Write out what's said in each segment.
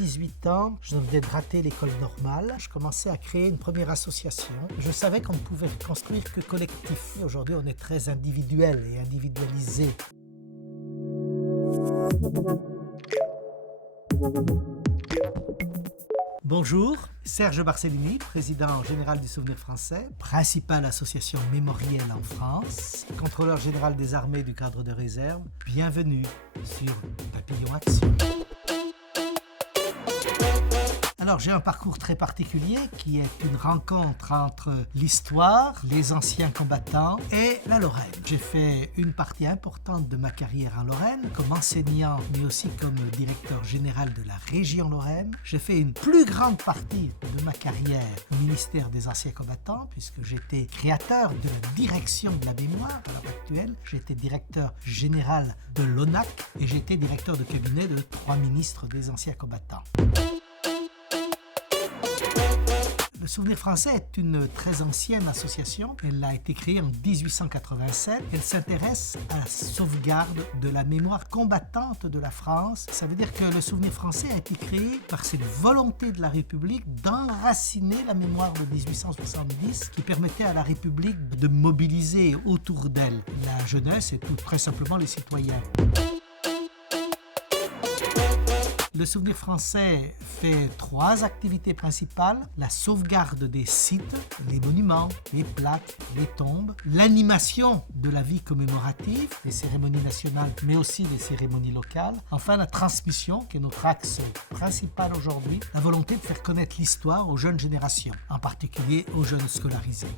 18 ans, je venais de rater l'école normale. Je commençais à créer une première association. Je savais qu'on ne pouvait construire que collectif. Aujourd'hui, on est très individuel et individualisé. Bonjour, Serge Barcellini, président général du Souvenir français, principale association mémorielle en France, contrôleur général des armées du cadre de réserve. Bienvenue sur Papillon Action. Alors j'ai un parcours très particulier qui est une rencontre entre l'histoire, les anciens combattants et la Lorraine. J'ai fait une partie importante de ma carrière en Lorraine comme enseignant mais aussi comme directeur général de la région Lorraine. J'ai fait une plus grande partie de ma carrière au ministère des anciens combattants puisque j'étais créateur de la direction de la mémoire à l'heure actuelle. J'étais directeur général de l'ONAC et j'étais directeur de cabinet de 3 ministres des anciens combattants. Le Souvenir français est une très ancienne association. Elle a été créée en 1887. Elle s'intéresse à la sauvegarde de la mémoire combattante de la France. Ça veut dire que le Souvenir français a été créé par cette volonté de la République d'enraciner la mémoire de 1870 qui permettait à la République de mobiliser autour d'elle la jeunesse et tout très simplement les citoyens. Le Souvenir français fait 3 activités principales. La sauvegarde des sites, les monuments, les plaques, les tombes. L'animation de la vie commémorative, les cérémonies nationales, mais aussi les cérémonies locales. Enfin, la transmission, qui est notre axe principal aujourd'hui. La volonté de faire connaître l'histoire aux jeunes générations, en particulier aux jeunes scolarisés.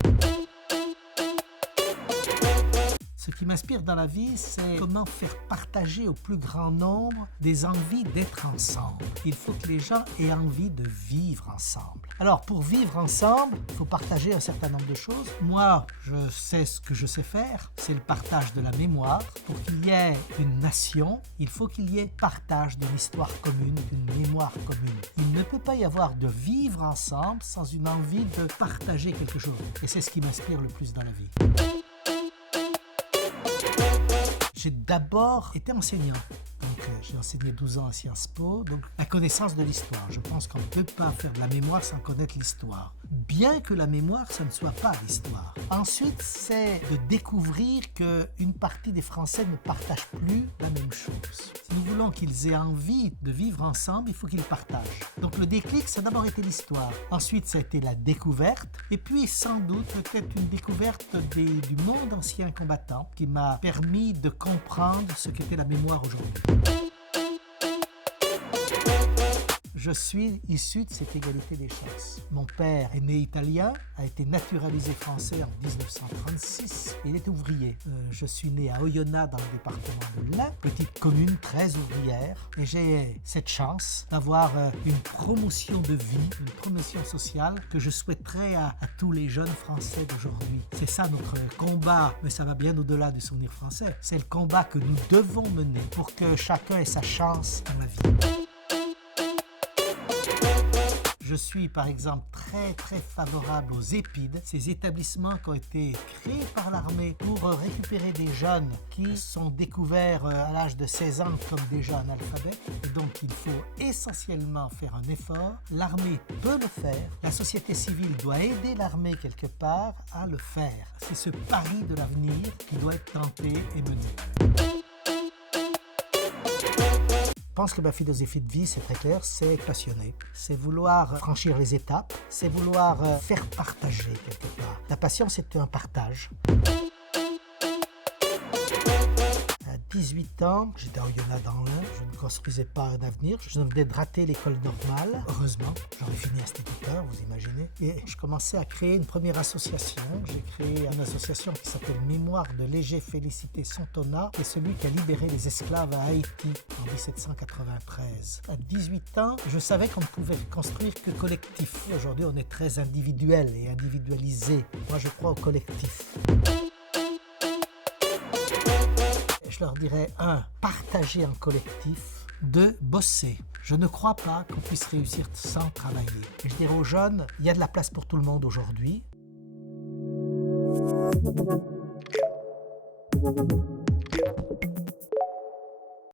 Ce qui m'inspire dans la vie, c'est comment faire partager au plus grand nombre des envies d'être ensemble. Il faut que les gens aient envie de vivre ensemble. Alors, pour vivre ensemble, il faut partager un certain nombre de choses. Moi, je sais ce que je sais faire, c'est le partage de la mémoire. Pour qu'il y ait une nation, il faut qu'il y ait partage d'une histoire commune, d'une mémoire commune. Il ne peut pas y avoir de vivre ensemble sans une envie de partager quelque chose. Et c'est ce qui m'inspire le plus dans la vie. J'ai d'abord été enseignant. J'ai enseigné 12 ans à Sciences Po, donc la connaissance de l'histoire. Je pense qu'on ne peut pas faire de la mémoire sans connaître l'histoire. Bien que la mémoire, ça ne soit pas l'histoire. Ensuite, c'est de découvrir qu'une partie des Français ne partagent plus la même chose. Si nous voulons qu'ils aient envie de vivre ensemble, il faut qu'ils partagent. Donc le déclic, ça a d'abord été l'histoire. Ensuite, ça a été la découverte. Et puis, sans doute, peut-être une découverte du monde ancien combattant qui m'a permis de comprendre ce qu'était la mémoire aujourd'hui. Je suis issu de cette égalité des chances. Mon père est né italien, a été naturalisé français en 1936 et il est ouvrier. Je suis né à Oyonnax dans le département de l'Ain, petite commune très ouvrière, et j'ai cette chance d'avoir une promotion de vie, une promotion sociale que je souhaiterais à tous les jeunes Français d'aujourd'hui. C'est ça notre combat, mais ça va bien au-delà du Souvenir français. C'est le combat que nous devons mener pour que chacun ait sa chance dans la vie. Je suis par exemple très favorable aux EPID, ces établissements qui ont été créés par l'armée pour récupérer des jeunes qui sont découverts à l'âge de 16 ans comme déjà analphabètes. Et donc il faut essentiellement faire un effort. L'armée peut le faire. La société civile doit aider l'armée quelque part à le faire. C'est ce pari de l'avenir qui doit être tenté et mené. Je pense que ma philosophie de vie, c'est très clair, c'est être passionné. C'est vouloir franchir les étapes, c'est vouloir faire partager quelque part. La passion, c'est un partage. À 18 ans, j'étais à Oyonnax dans l'Ain, je ne construisais pas un avenir, je venais de rater l'école normale. Heureusement, j'aurais fini instituteur, vous imaginez. Et je commençais à créer une première association. J'ai créé une association qui s'appelle Mémoire de Léger Félicité Sontona, qui est celui qui a libéré les esclaves à Haïti en 1793. À 18 ans, je savais qu'on ne pouvait construire que collectif. Aujourd'hui, on est très individuel et individualisé. Moi, je crois au collectif. Je leur dirais 1. Partager en collectif. 2. Bosser. Je ne crois pas qu'on puisse réussir sans travailler. Et je dirais aux jeunes, il y a de la place pour tout le monde aujourd'hui.